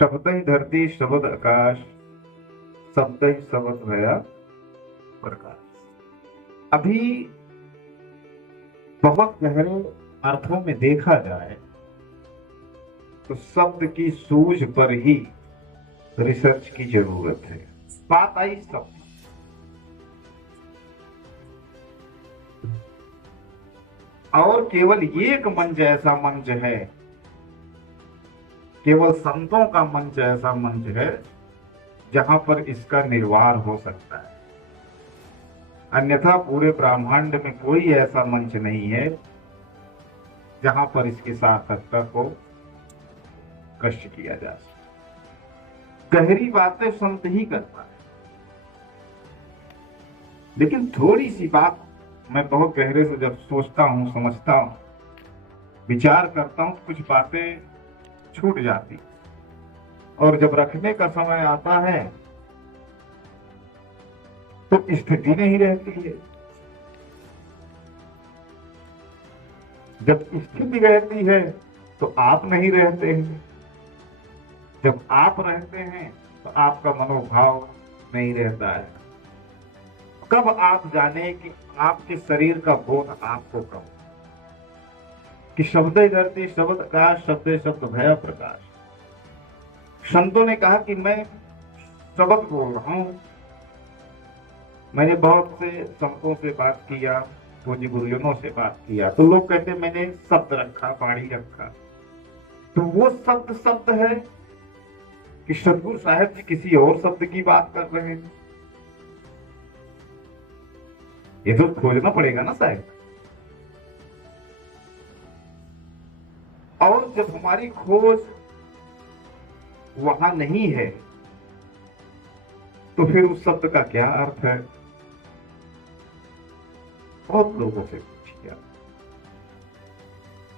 शब्द ही धरती शब्द आकाश, शब्द ही शब्द भया प्रकाश। अभी बहुत गहरे अर्थों में देखा जाए तो शब्द की सूझ पर ही रिसर्च की जरूरत है। बात आई शब्द, और केवल एक मंच ऐसा मंच है, केवल संतों का मंच ऐसा मंच है जहां पर इसका निर्वाह हो सकता है। अन्यथा पूरे ब्रह्मांड में कोई ऐसा मंच नहीं है जहां पर इसकी सार्थकता को कष्ट किया जा सके। गहरी बातें संत ही करता है, लेकिन थोड़ी सी बात मैं बहुत गहरे से जब सोचता हूं, समझता हूं, विचार करता हूं, कुछ बातें छूट जाती, और जब रखने का समय आता है तो स्थिति नहीं रहती है। जब स्थिति रहती है तो आप नहीं रहते हैं, जब आप रहते हैं तो आपका मनोभाव नहीं रहता है। कब आप जाने कि आपके शरीर का बोध आपको कब, कि शब्द धरती शब्द आकाश, शब्द शब्द भया प्रकाश। संतों ने कहा कि मैं शब्द बोल रहा हूं। मैंने बहुत से संतों से बात किया, पूज्य गुरुजनों से बात किया, तो लोग कहते मैंने शब्द रखा, वाणी रखा। तो वो शब्द शब्द है कि सतगुरु साहब जी किसी और शब्द की बात कर रहे हैं? ये तो खोजना पड़ेगा ना साहब। और जब हमारी खोज वहां नहीं है तो फिर उस शब्द का क्या अर्थ है? बहुत लोगों से पूछिए।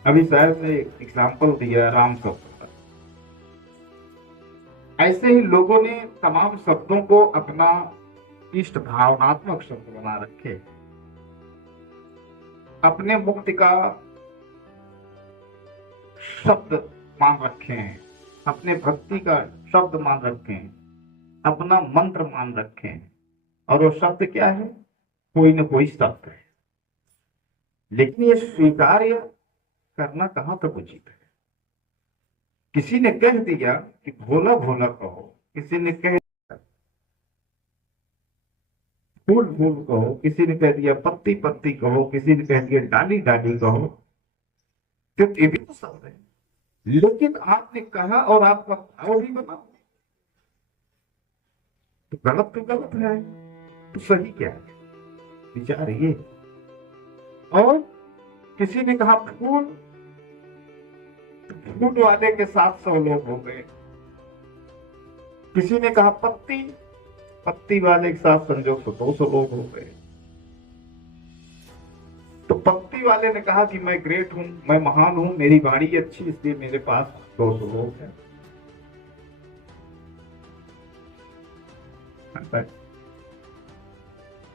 अभी साहब ने एग्जाम्पल दिया राम शब्द का। ऐसे ही लोगों ने तमाम शब्दों को अपना इष्ट भावनात्मक शब्द बना रखे, अपने मुक्ति का शब्द मान रखे हैं, अपने भक्ति का शब्द मान रखे हैं, अपना मंत्र मान रखे हैं। और वो शब्द क्या है? कोई न कोई शब्द है। लेकिन ये स्वीकार्य करना कहां तक उचित है? किसी ने कह दिया कि भोला भोला कहो, किसी ने कह दिया फूल फूल कहो, किसी ने कह दिया पत्ती पत्ती कहो, किसी ने कह दिया डाली डाली कहो। तो ये भी तो शब्द है, लेकिन आपने कहा और आपका भाव ही बना, तो गलत है, तो सही क्या है? विचार ये। और किसी ने कहा फूल, तो फूल वाले के 700 लोग हो गए। किसी ने कहा पत्ती, पत्ती वाले के साथ संजोग तो 200 लोग हो गए। तो पत्ती वाले ने कहा कि मैं ग्रेट हूं, मैं महान हूं, मेरी वाणी अच्छी, इसलिए मेरे पास 200 लोग हैं।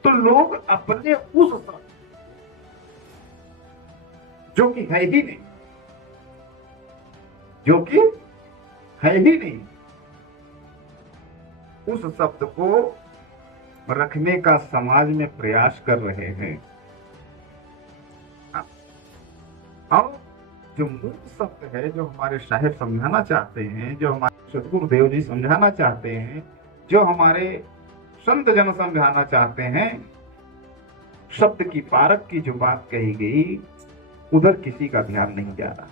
तो लोग अपने उस शब्द जो कि है ही नहीं, जो कि है ही नहीं, उस शब्द को रखने का समाज में प्रयास कर रहे हैं। और जो मूल शब्द है, जो हमारे साहेब समझाना चाहते हैं, जो हमारे सतगुरुदेव जी समझाना चाहते हैं, जो हमारे संत जन समझाना चाहते हैं, शब्द की पारक की जो बात कही गई, उधर किसी का ध्यान नहीं जा रहा।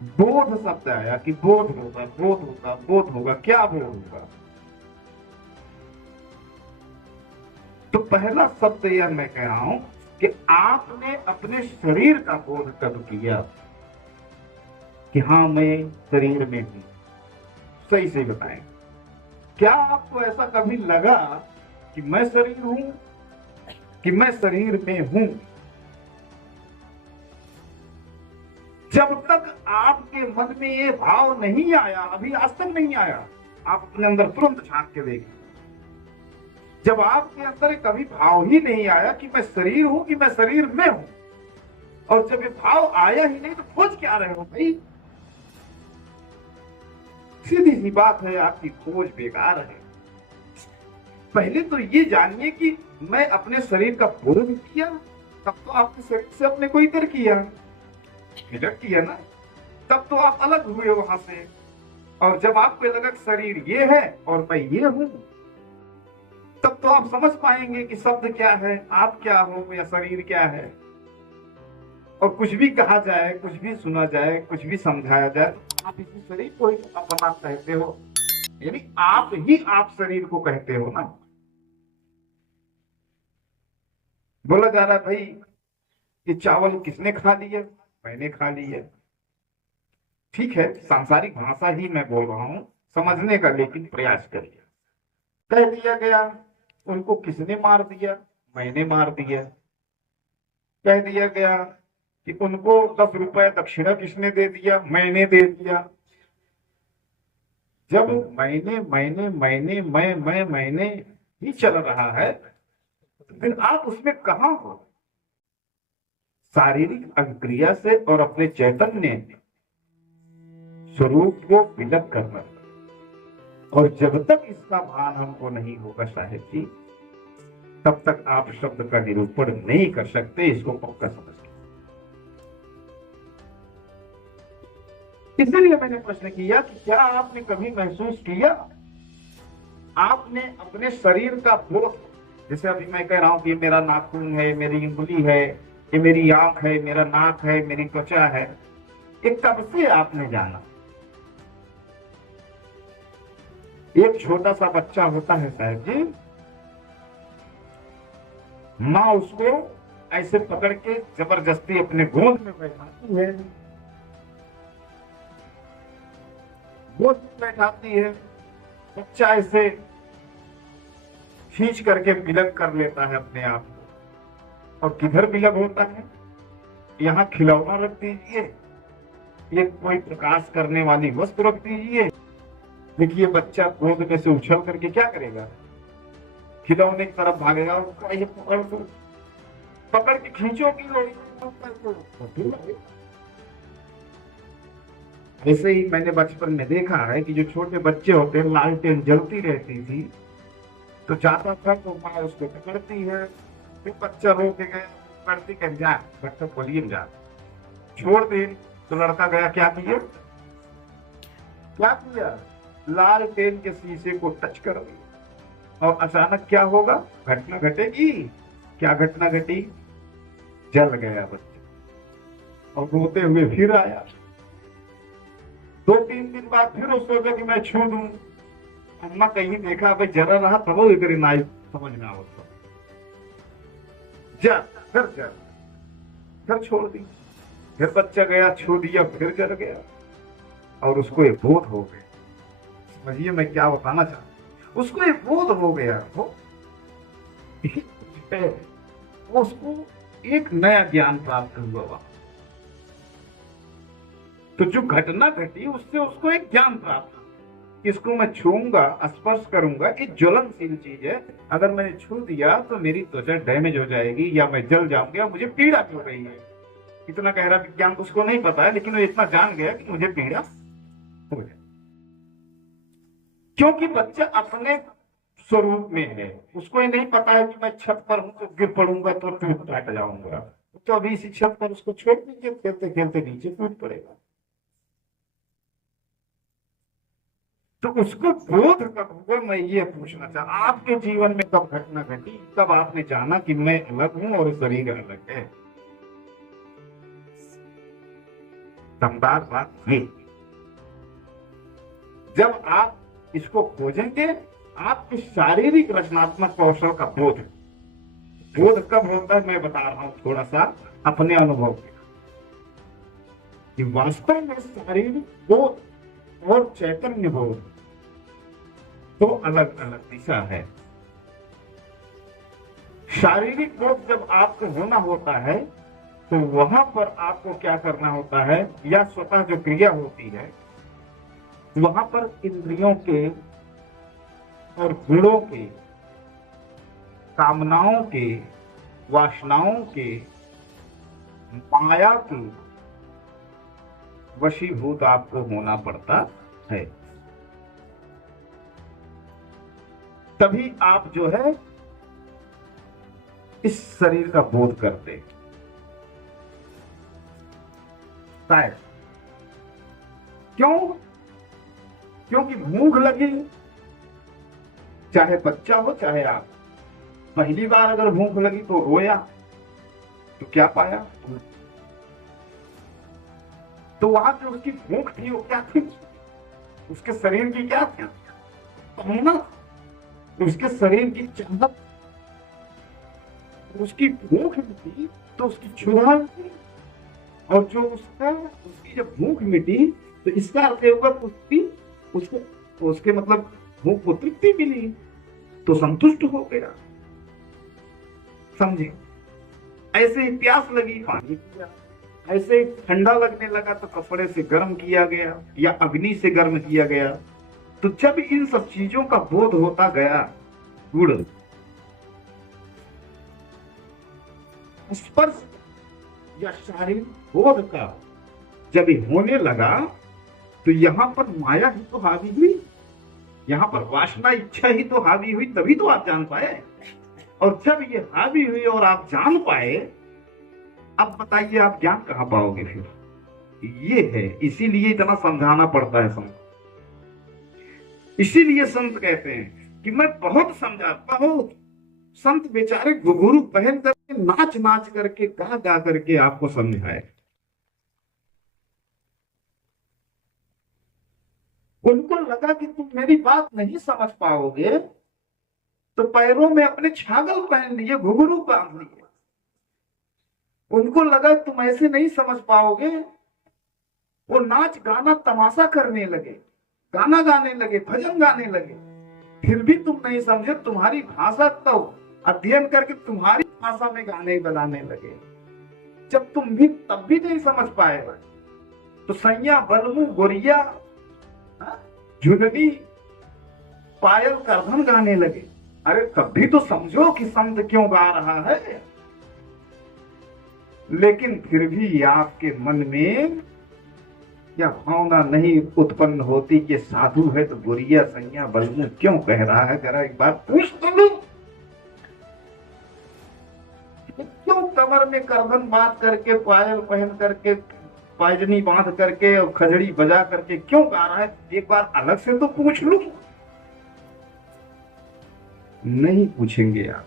बोध शब्द आया कि बोध होगा, बोध होगा, बोध होगा। क्या बोध होगा? तो पहला शब्द यह मैं कह रहा हूं कि आपने अपने शरीर का बोध कब किया कि हाँ मैं शरीर में हूं? सही से बताएं, क्या आपको ऐसा कभी लगा कि मैं शरीर हूं, कि मैं शरीर में हूं? जब तक आपके मन में ये भाव नहीं आया, अभी आज तक नहीं आया, आप अपने अंदर तुरंत झांक के देखें। जब आपके अंदर कभी भाव ही नहीं आया कि मैं शरीर हूं, कि मैं शरीर में हूं, और जब ये भाव आया ही नहीं तो खोज क्या रहे हो भाई? सीधी सी बात है, आपकी खोज बेकार है। पहले तो ये जानिए कि मैं अपने शरीर का बोध किया, तब तो आपके शरीर से अपने को इतर किया, विलग किया ना, तब तो आप अलग हुए वहां से। और जब आपको लगा कि शरीर ये है और मैं ये हूं, तब तो आप समझ पाएंगे कि शब्द क्या है, आप क्या हो या शरीर क्या है। और कुछ भी कहा जाए, कुछ भी सुना जाए, कुछ भी समझाया जाए, तो आप इसी शरीर को ही अपना कहते हो, यानी आप ही आप शरीर को कहते हो ना। बोला जा रहा है भाई कि चावल किसने खा लिया, मैंने खा लिया। ठीक है, सांसारिक भाषा ही मैं बोल रहा हूं, समझने का लेकिन प्रयास करिए। कह दिया गया उनको किसने मार दिया, मैंने मार दिया। कह दिया गया कि उनको 10 रुपए दक्षिणा किसने दे दिया, मैंने दे दिया। जब मैंने ही चल रहा है, तो फिर आप उसमें कहां हो? शारीरिक अभिक्रिया से और अपने चैतन्य स्वरूप को विलग करना। और जब तक इसका भान हमको नहीं होगा साहेब जी, तब तक आप शब्द का निरूपण नहीं कर सकते, इसको पक्का समझ। इसलिए मैंने प्रश्न किया कि क्या आपने कभी महसूस किया, आपने अपने शरीर का बोध, जैसे अभी मैं कह रहा हूं कि मेरा नाखून है, मेरी उंगली है, ये मेरी आंख है, मेरा नाक है, मेरी त्वचा है, ये कब से आपने जाना? एक छोटा सा बच्चा होता है साहब जी, माँ उसको ऐसे पकड़ के जबरदस्ती अपने गोद में बैठाती है, गोद में बैठाती है, बच्चा ऐसे खींच करके विलग कर लेता है अपने आप को। और किधर विलग होता है? यहाँ खिलौना रख दीजिए, ये कोई प्रकाश करने वाली वस्तु रख दीजिए, देखिए बच्चा गोद में से उछल करके क्या करेगा, खिलौने की तरफ भागेगा। उसका ये पकड़ दो, पकड़ के खींचोगी लोग। ऐसे ही मैंने बचपन में देखा है कि जो छोटे बच्चे होते हैं, लालटेन जलती रहती थी तो जाता था तो माँ उसको पकड़ती है, फिर बच्चा रो के गया, पकड़ती कह जा बच्चा बोलिए जा, छोड़ दे तो लड़का गया, क्या किया, क्या किया, लालटेन के शीशे को टच कर दिया। और अचानक क्या होगा, घटना घटेगी। क्या घटना घटी? जल गया बच्चा और रोते हुए फिर आया। 2-3 दिन बाद फिर उसको सोचा कि मैं छू दूं, अम्मा कहीं देखा भाई जरा रहा तब वो इधर ना समझ में आओ तो फिर छोड़ दी, फिर बच्चा गया, छू दिया, फिर जल गया और उसको एक बोध हो गया। समझिए मैं क्या बताना चाहता हूं, उसको एक बोध हो गया, उसको एक नया ज्ञान प्राप्त हुआ। तो जो घटना घटी उससे उसको एक ज्ञान प्राप्त, इसको मैं छूंगा, स्पर्श करूंगा, ये ज्वलनशील चीज है, अगर मैंने छू दिया तो मेरी त्वचा डैमेज हो जाएगी या मैं जल जाऊंगा, मुझे पीड़ा हो रही है। इतना गहरा विज्ञान उसको नहीं पता है, लेकिन वो इतना जान गया कि मुझे पीड़ा हो जाए, क्योंकि बच्चा अपने स्वरूप में है। उसको ये नहीं पता है कि मैं छत पर हूं तो गिर पड़ूंगा तो टूट काट जाऊंगा, तो अभी इसी छत पर उसको छोड़ दीजिए, खेलते खेलते नीचे टूट पड़ेगा। तो उसको बोध कब हुआ, मैं ये पूछना चाहता, आपके जीवन में कब घटना घटी, कब आपने जाना कि मैं अलग हूं और शरीर अलग है? दमदार बात ये, जब आप इसको खोजेंगे, आपके शारीरिक रचनात्मक कौशल का बोध कब होता है, मैं बता रहा हूं थोड़ा सा अपने अनुभव के, कि वास्तव में शारीरिक बोध और चैतन्य बोध तो अलग अलग दिशा है। शारीरिक बोध जब आपको होना होता है तो वहां पर आपको क्या करना होता है, या स्वतः जो क्रिया होती है वहां पर इंद्रियों के और गुणों के, कामनाओं के, वासनाओं के, माया के वशीभूत आपको होना पड़ता है। तभी आप जो है इस शरीर का बोध करते हैं। शायद क्यों? क्योंकि भूख लगी, चाहे बच्चा हो चाहे आप, पहली बार अगर भूख लगी तो रोया, तो क्या पाया? तो वहां जो उसकी भूख थी वो क्या थी? उसके शरीर की क्या थी? तमन्ना। उसके शरीर की चाहत, उसकी भूख मिटी तो उसकी क्षुधा मिटी, और जो उसकी जब भूख मिटी तो इसका अर्थ होगा उसकी उसके उसके मतलब भूख को तृप्ति मिली तो संतुष्ट हो गया। समझे? ऐसे ही प्यास लगी, पानी पिया। ऐसे ही ठंडा लगने लगा तो कपड़े से गर्म किया गया या अग्नि से गर्म किया गया। तो जब इन सब चीजों का बोध होता गया, गुण स्पर्श या शारीरिक बोध का जब होने लगा तो यहां पर माया ही तो हावी हुई, यहां पर वासना इच्छा ही तो हावी हुई, तभी तो आप जान पाए। और जब ये हावी हुई और आप जान पाए, अब बताइए आप ज्ञान कहां पाओगे फिर? ये है, इसीलिए इतना समझाना पड़ता है संत। इसीलिए संत कहते हैं कि मैं बहुत समझा, बहुत। संत बेचारे घुघरू पहन करके नाच नाच करके गा गा करके आपको समझाए। उनको लगा कि तुम मेरी बात नहीं समझ पाओगे तो पैरों में अपने छागल पहन लिए, घुघरू बांध लिए। उनको लगा तुम ऐसे नहीं समझ पाओगे, वो नाच गाना तमाशा करने लगे, गाना गाने लगे, भजन गाने लगे। फिर भी तुम नहीं समझे, तुम्हारी भाषा तो अध्ययन करके तुम्हारी भाषा में गाने बनाने लगे। जब तुम भी तब भी नहीं समझ पाए तो सैया बलमू गोरिया झुननी पायल करधन गाने लगे। अरे तब भी तो समझो कि संत क्यों गा रहा है। लेकिन फिर भी आपके मन में या भावना नहीं उत्पन्न होती कि साधु है तो गोरिया सैया बलमू क्यों कह रहा है? जरा एक बात पूछ तो लो, क्यों कमर में करधन बांध करके, पायल पहन करके, पायजनी बांध करके और खजड़ी बजा करके क्यों गा रहा है? एक बार अलग से तो पूछ लूं। नहीं पूछेंगे आप,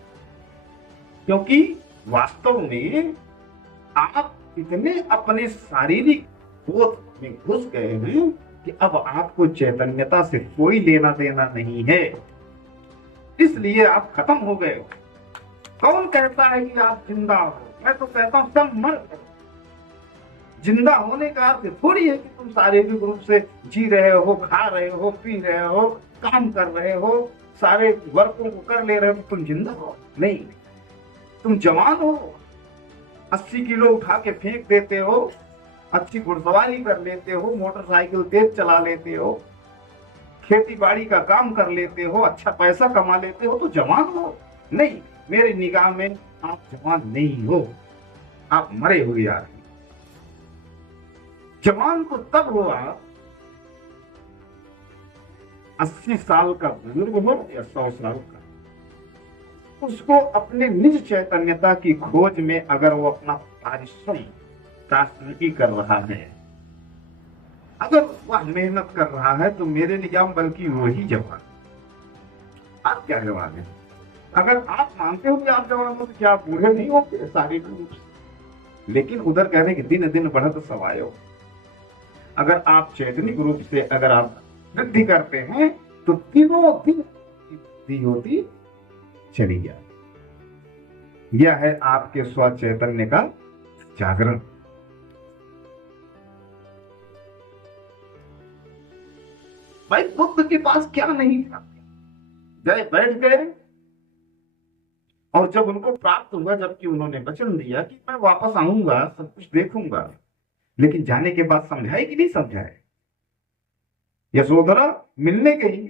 क्योंकि वास्तव में आप इतने अपने शारीरिक बोध में घुस गए हैं कि अब आपको चैतन्यता से कोई लेना देना नहीं है, इसलिए आप खत्म हो गए हो। कौन कहता है कि आप जिंदा हो? मैं तो कहता हूं सब मर गए। जिंदा होने का अर्थ थोड़ी है कि तुम शारीरिक रूप से जी रहे हो, खा रहे हो, पी रहे हो, काम कर रहे हो, सारे वर्कों को कर ले रहे हो, तुम जिंदा हो। नहीं, तुम जवान हो, 80 किलो उठा के फेंक देते हो, अच्छी घुड़सवारी कर लेते हो, मोटरसाइकिल तेज चला लेते हो, खेती बाड़ी का काम कर लेते हो, अच्छा पैसा कमा लेते हो, तो जवान हो। नहीं, मेरी निगाह में आप जवान नहीं हो, आप मरे हुए आदमी। जवान तो तब हो आप 80 साल का बुजुर्ग हो या 100 साल का, उसको अपने निज चैतन्यता की खोज में अगर वो अपना परिश्रम राष्ट्रपति कर रहा है, अगर वह मेहनत कर रहा है, तो मेरे निजाम बल्कि वही जवान। आप क्या जवान है? अगर आप मानते हो कि आप जवान हो तो क्या आप बूढ़े नहीं होंगे शारीरिक रूप से? लेकिन उधर कह रहे कि दिन दिन बढ़त सवायो। अगर आप चैतनिक रूप से अगर आप वृद्धि करते हैं तो तीनों दिन वृद्धि होती चली जाती। यह है आपके स्व चैतन्य का जागरण। भाई बुद्ध के पास क्या नहीं था, गए बैठ गए, और जब उनको प्राप्त हुआ, जबकि उन्होंने वचन दिया कि मैं वापस आऊंगा, सब कुछ देखूंगा, लेकिन जाने के बाद समझाए कि नहीं समझाए? यशोधरा मिलने गई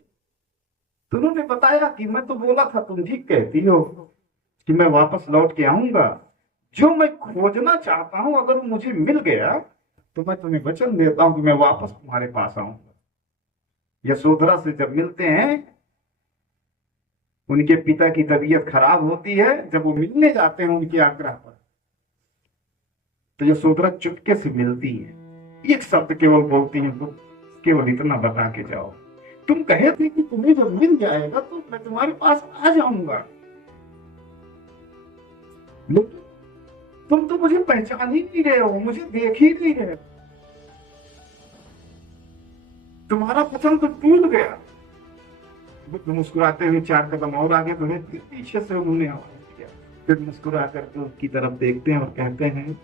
तो उन्होंने बताया कि मैं तो बोला था, तुम ठीक कहती हो कि मैं वापस लौट के आऊंगा, जो मैं खोजना चाहता हूं अगर मुझे मिल गया तो मैं तुम्हें वचन देता हूं कि मैं वापस तुम्हारे पास आऊंगा। यशोधरा से जब मिलते हैं उनके पिता की तबीयत खराब होती है, जब वो मिलने जाते हैं उनके आग्रह पर, तो यशोधरा चुपके से मिलती है, एक शब्द केवल बोलती है, तो केवल इतना बता के जाओ, तुम कहे थे कि तुम्हें जब मिल जाएगा तो मैं तुम्हारे पास आ जाऊंगा, लेकिन तुम तो मुझे पहचान ही नहीं रहे हो, मुझे देख ही नहीं रहे हो, तुम्हारा वचन तो टूट गया। बुद्ध मुस्कुराते हुए 4 कदम और आगे बढ़े, फिर पीछे से उन्होंने आवाज किया, फिर मुस्कुरा करके उसकी तरफ देखते हैं और कहते हैं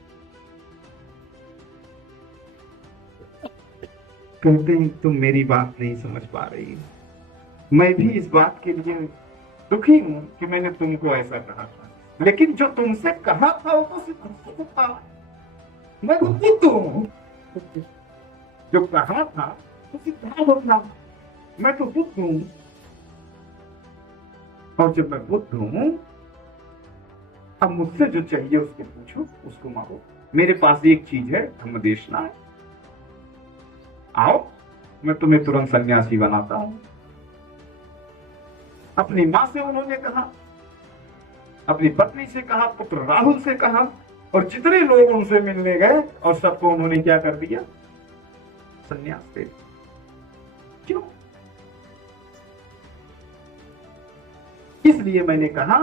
तुम मेरी बात नहीं समझ पा रही, मैं भी इस बात के लिए दुखी हूं कि मैंने तुमको ऐसा कहा था, लेकिन जो तुमसे कहा था वो तो सिद्धांत था, मैं तो बुद्ध हूं, जो कहा था तो सिद्धांत था, मैं तो बुद्ध हूं, और जब मैं बुद्ध हूं, अब मुझसे जो चाहिए उसको पूछो, उसको मांगो, मेरे पास एक चीज है, धर्म देशना है, आओ मैं तुम्हें तुरंत सन्यासी बनाता हूं। अपनी मां से उन्होंने कहा, अपनी पत्नी से कहा, पुत्र राहुल से कहा, और जितने लोग उनसे मिलने गए और सबको उन्होंने क्या कर दिया, सन्यास दे दिया। क्यों? इसलिए मैंने कहा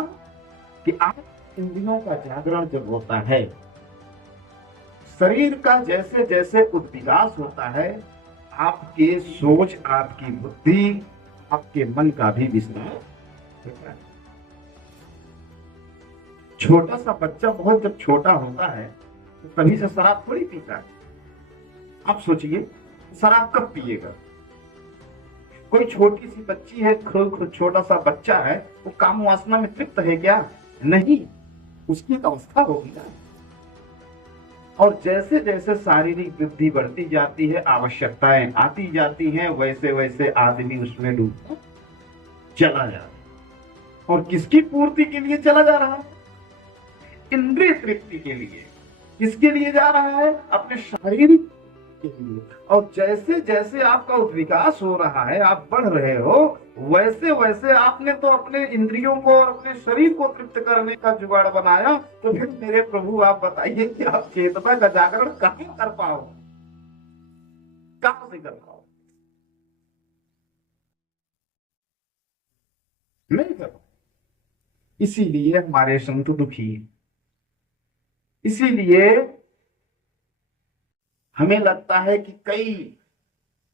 कि आप इंद्रियों का जागरण जब होता है, शरीर का जैसे जैसे उद्विकास होता है, आपके सोच, आपकी बुद्धि, आपके मन का भी विस्तार होता है। छोटा सा बच्चा बहुत जब छोटा होता है तो कभी से शराब थोड़ी पीता है। आप सोचिए शराब कब पिएगा? कोई छोटी सी बच्ची है, छोटा सा बच्चा है, वो काम वासना में तृप्त है क्या? नहीं, उसकी एक अवस्था होगी ना। और जैसे जैसे शारीरिक वृद्धि बढ़ती जाती है, आवश्यकताएं आती जाती हैं, वैसे वैसे आदमी उसमें डूबता चला जा रहा है। और किसकी पूर्ति के लिए चला जा रहा है? इंद्रिय तृप्ति के लिए। किसके लिए जा रहा है? अपने शारीरिक के लिए। और जैसे जैसे आपका विकास हो रहा है, आप बढ़ रहे हो, वैसे वैसे आपने तो अपने इंद्रियों को और अपने शरीर को तृप्त करने का जुगाड़ बनाया। तो फिर मेरे प्रभु आप बताइए कि आप चेतना का जागरण कहाँ कर पाओ, कहां से कर पाओ? नहीं कर पाओ। इसीलिए हमारे संत दुखी है। इसीलिए हमें लगता है कि कई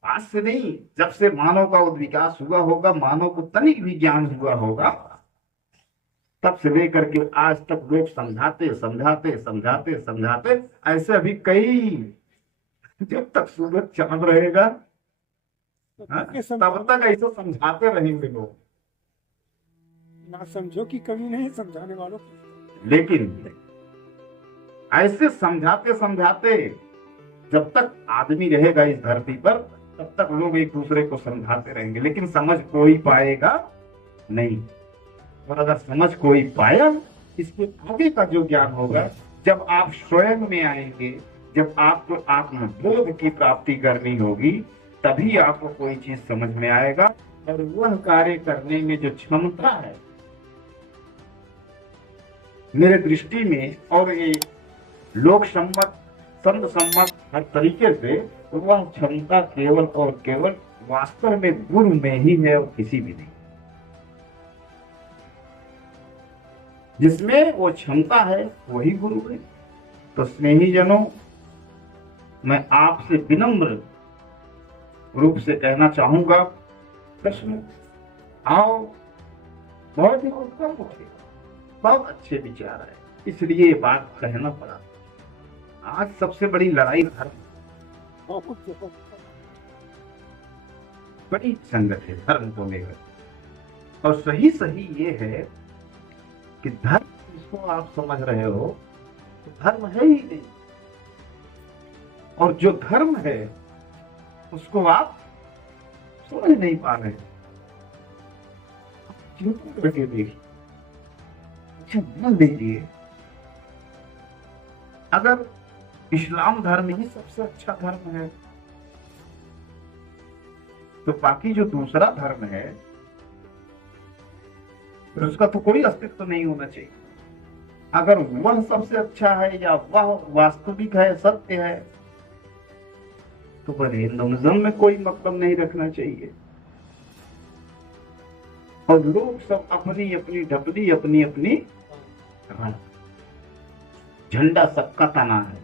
आज से नहीं, जब से मानव का विकास हुआ होगा, मानव को तनिक भी ज्ञान हुआ होगा, तब से लेकर के आज तक लोग समझाते समझाते समझाते समझाते, ऐसे अभी कई, जब तक सूरज चांद रहेगा तब तक ऐसे समझाते रहेंगे लोग। ना समझो कि कभी नहीं समझाने वालों। लेकिन ऐसे समझाते समझाते जब तक आदमी रहेगा इस धरती पर, तब तक लोग एक दूसरे को समझाते रहेंगे, लेकिन समझ कोई पाएगा नहीं। और अगर समझ कोई पाया, इसके आगे का जो ज्ञान होगा, जब आप स्वयं में आएंगे, जब आपको आत्मबोध की प्राप्ति करनी होगी, तभी आपको कोई चीज समझ में आएगा। और वह कार्य करने में जो क्षमता है, मेरे दृष्टि में, और ये लोक सम्मत, संत सम्मत हर तरीके से, वह क्षमता केवल और केवल वास्तव में गुरु में ही है और किसी भी नहीं। जिसमें वो क्षमता है वही गुरु है। तो स्नेही जनों, मैं आपसे विनम्र रूप से कहना चाहूंगा, प्रश्न आओ, बहुत ही उत्तम उठे, बहुत अच्छे विचार है, इसलिए ये बात कहना पड़ा। आज सबसे बड़ी लड़ाई धर्म, बड़ी संगत है धर्म को लेकर। और सही सही ये है कि धर्म जिसको आप समझ रहे हो, तो धर्म है ही नहीं, और जो धर्म है उसको आप समझ नहीं पा रहे। चिंतन करके देखिए, अच्छा मान लीजिए अगर इस्लाम धर्म ही सबसे अच्छा धर्म है, तो बाकी जो दूसरा धर्म है फिर उसका तो कोई अस्तित्व नहीं होना चाहिए। अगर वह सबसे अच्छा है या वह वास्तविक है, सत्य है, तो फिर हिंदुइज्म में कोई मतलब नहीं रखना चाहिए। और लोग सब अपनी अपनी ढपली, अपनी अपनी रंग, झंडा सबका तना है,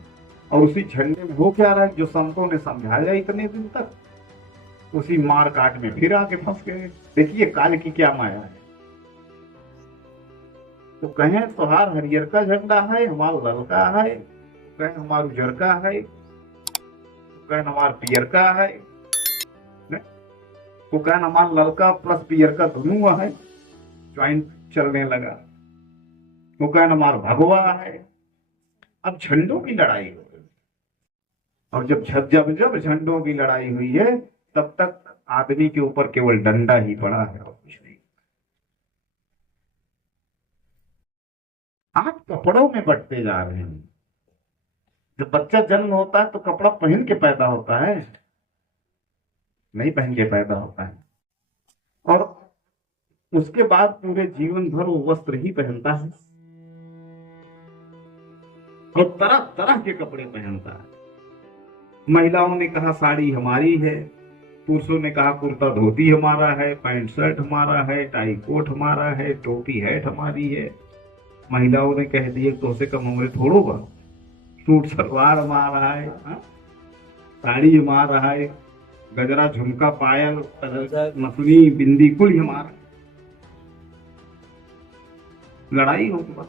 और उसी झंडे में हो क्या रहा है, जो संतों ने समझाया इतने दिन तक, उसी मार काट में फिर आके फंस गए। देखिए काल की क्या माया है। तो कहें तोहार हरियर का झंडा है, हमारा ललका है, कहें हमारा उजर का है, कहें हमारा पियर का है, तो कहें हमारा ललका प्लस पियर का दोनों है, ज्वाइंट चलने लगा। वो कहें हमारा भगवा है। अब झंडों की लड़ाई हो गई, और जब जब जब जब झंडों की लड़ाई हुई है, तब तक आदमी के ऊपर केवल डंडा ही पड़ा है और कुछ नहीं। आप कपड़ों में बंटते जा रहे हैं। जब बच्चा जन्म होता है तो कपड़ा पहन के पैदा होता है, नहीं पहन के पैदा होता है, और उसके बाद पूरे जीवन भर वो वस्त्र ही पहनता है, और तरह तरह के कपड़े पहनता है। महिलाओं ने कहा साड़ी हमारी है, पुरुषों ने कहा कुर्ता धोती हमारा है, पैंट शर्ट हमारा है, टाई कोट हमारा है, टोपी हैट हमारी है। महिलाओं ने कह दिए तो से कम उम्र थोड़ो बा, सूट सलवार हमारा है, साड़ी हमारा है, गजरा झुमका पायल नथुनी बिंदी कुल ही हमारा। लड़ाई होगी बस।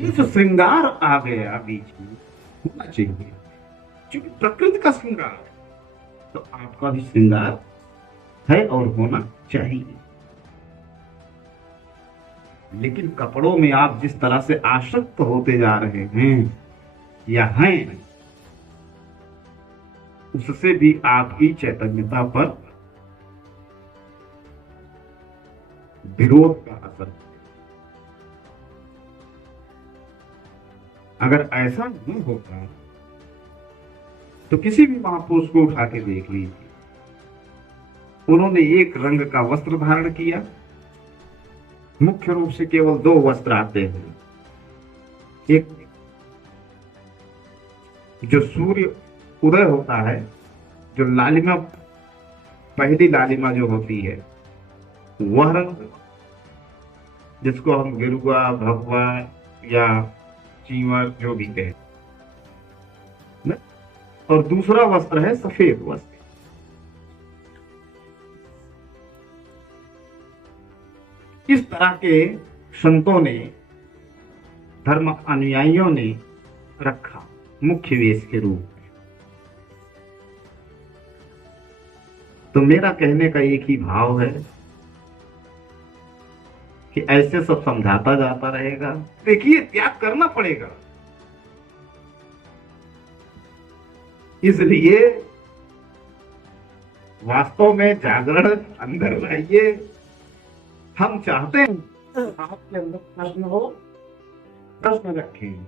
जो श्रृंगार आ गया बीच में, होना चाहिए, क्योंकि प्रकृति का श्रृंगार है, तो आपका भी श्रृंगार है और होना चाहिए। लेकिन कपड़ों में आप जिस तरह से आसक्त होते जा रहे हैं या हैं, उससे भी आपकी चैतन्यता पर विरोध का असर। अगर ऐसा नहीं होता तो किसी भी महापुरुष को उठा के देख लीजिए, उन्होंने एक रंग का वस्त्र धारण किया। मुख्य रूप से केवल दो वस्त्र आते हैं, एक जो सूर्य उदय होता है, जो लालिमा, पहली लालिमा जो होती है, वह रंग जिसको हम गेरुआ, भगवा या चीवर जो भी कहें, और दूसरा वस्त्र है सफेद वस्त्र। इस तरह के संतों ने, धर्म अनुयायियों ने रखा मुख्य वेश के रूप में। तो मेरा कहने का एक ही भाव है कि ऐसे सब समझाता जाता रहेगा। देखिए त्याग करना पड़ेगा, इसलिए वास्तव में जागरण अंदर लाइए। हम चाहते हैं आपके अंदर प्रश्न हो, प्रश्न रखें,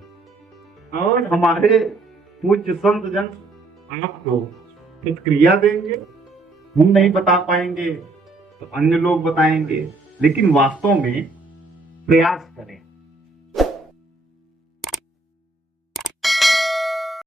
और हमारे पूज्य संत जन आपको प्रतिक्रिया देंगे। हम नहीं बता पाएंगे तो अन्य लोग बताएंगे, लेकिन वास्तव में प्रयास करें।